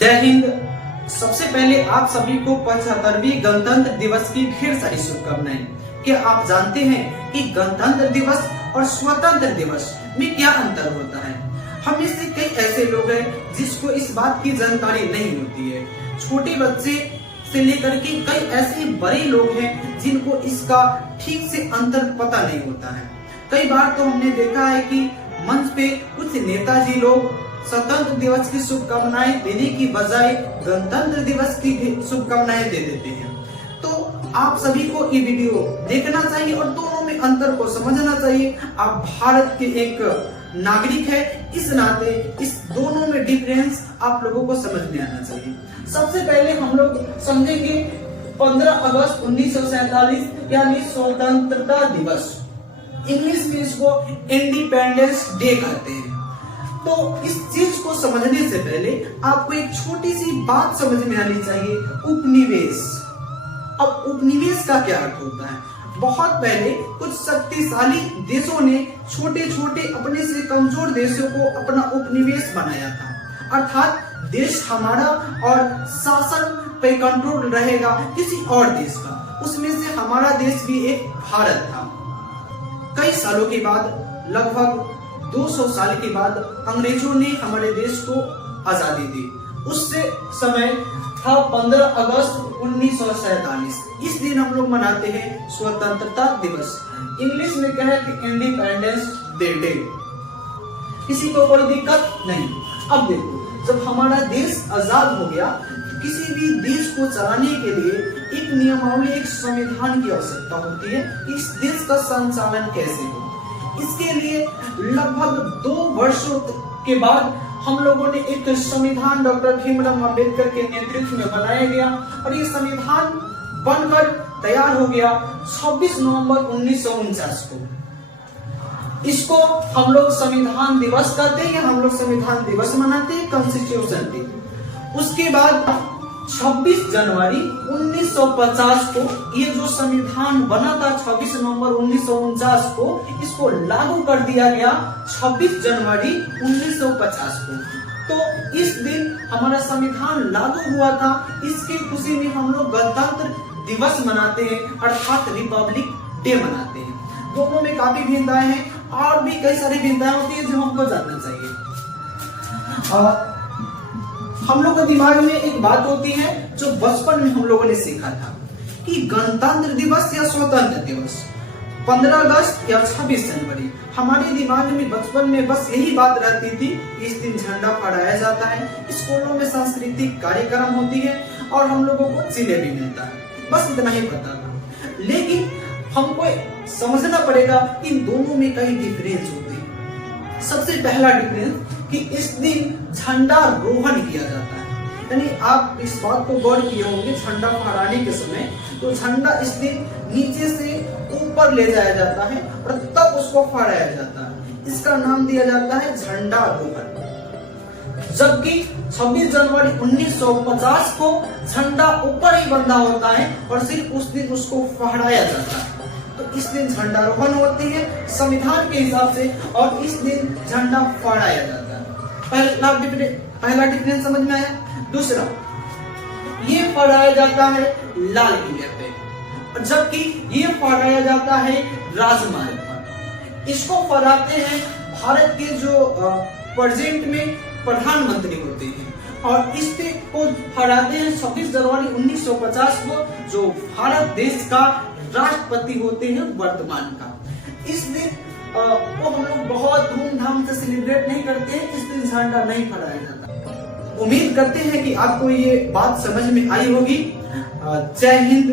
जय हिंद। सबसे पहले आप सभी को 75वीं गणतंत्र दिवस की ढेर सारी शुभकामनाएं। क्या आप जानते हैं कि गणतंत्र दिवस और स्वतंत्र दिवस में क्या अंतर होता है? हम में से कई ऐसे लोग हैं जिसको इस बात की जानकारी नहीं होती है। छोटे बच्चे से लेकर के कई ऐसे बड़े लोग हैं जिनको इसका ठीक से अंतर पता नहीं होता है। कई बार तो हमने देखा है कि मंच पे कुछ नेताजी लोग स्वतंत्र दिवस की शुभकामनाएं देने की बजाय गणतंत्र दिवस की शुभकामनाएं दे देते हैं। तो आप सभी को ये वीडियो देखना चाहिए और दोनों में अंतर को समझना चाहिए। आप भारत के एक नागरिक है, इस नाते इस दोनों में डिफरेंस आप लोगों को समझ में आना चाहिए। सबसे पहले हम लोग समझेंगे 15 अगस्त 1947 यानी स्वतंत्रता दिवस। इंग्लिश में इसको इंडिपेंडेंस डे कहते हैं। तो इस चीज को समझने से पहले आपको एक छोटी सी बात समझ में आनी चाहिए, उपनिवेश। अब उपनिवेश का क्या अर्थ होता है? बहुत पहले कुछ शक्तिशाली देशों ने छोटे छोटे अपने से कमजोर देशों को अपना उपनिवेश बनाया था। अर्थात देश हमारा और शासन पे कंट्रोल रहेगा किसी और देश का। उसमें से हमारा देश भी एक भारत था। कई सालों के बाद, लगभग 200 साल के बाद अंग्रेजों ने हमारे देश को आजादी दी। उससे समय था 15 अगस्त 1947। इस दिन हम लोग मनाते हैं स्वतंत्रता दिवस। इंग्लिश में कहे कि इंडिपेंडेंस डे। किसी को कोई दिक्कत नहीं। अब देखो, जब हमारा देश आजाद हो गया, किसी भी देश को चलाने के लिए एक नियमावली, एक संविधान की आवश्यकता होती है। इस देश का संचालन कैसे हो, इसके लिए लगभग 2 वर्षों के बाद हम लोगों ने एक संविधान डॉक्टर भीमराव अंबेडकर के नेतृत्व में बनाया गया और ये संविधान बनकर तैयार हो गया 26 नवंबर 1949 को। इसको हम लोग संविधान दिवस कहते हैं या हम लोग संविधान दिवस मनाते हैं, कॉन्स्टिट्यूशन डे। उसके बाद 26 जनवरी 1950 को ये जो संविधान बना था 26 नवंबर 1949 को, इसको लागू कर दिया गया 26 जनवरी 1950 को। तो इस दिन हमारा संविधान लागू हुआ था। इसकी खुशी में हम लोग गणतंत्र दिवस मनाते हैं, अर्थात रिपब्लिक डे मनाते हैं। दोनों में काफी भिन्नताएं हैं और भी कई सारी भिन्नताएं होती है जो हमको जानना चाहिए। हम लोग के दिमाग में एक बात होती है जो बचपन में हम लोगों ने सीखा था कि गणतंत्र दिवस या स्वतंत्र दिवस 15 अगस्त या 26 जनवरी। हमारे दिमाग में बचपन में बस यही बात रहती थी, इस दिन झंडा फहराया जाता है, स्कूलों में सांस्कृतिक कार्यक्रम होती है और हम लोगों को जिलेबी मिलता है, बस इतना ही पता था। लेकिन हमको समझना पड़ेगा इन दोनों में कई डिफरेंस होते हैं। सबसे पहला डिफरेंस कि इस दिन झंडा रोहण किया जाता है। यानी आप इस बात को गौर किए होंगे, झंडा फहराने के समय तो झंडा इस दिन नीचे से ऊपर ले जाया जाता है और तब उसको फहराया जाता है। इसका नाम दिया जाता है झंडा रोहण। जबकि 26 जनवरी 1950 को झंडा ऊपर ही बंधा होता है और सिर्फ उस दिन उसको फहराया जाता है। तो इस दिन झंडारोहण होती है संविधान के हिसाब से और इस दिन झंडा फहराया जाता है। पहला डिफरेंस समझ में आया। दूसरा, ये फहराया जाता है लाल किले पे, जबकि ये फहराया जाता है राजमार्ग पर। इसको फहराते हैं भारत के जो प्रेजेंट में प्रधानमंत्री होते हैं और इस पे को फहराते हैं 26 जनवरी 1950 को, जो भारत देश का राष्ट्रपति होते हैं वर्तमान का। इस दिन वो हम लोग बहुत धूमधाम से सेलिब्रेट नहीं करते हैं, इस दिन झंडा नहीं फहराया जाता। उम्मीद करते हैं कि आपको ये बात समझ में आई होगी। जय हिंद।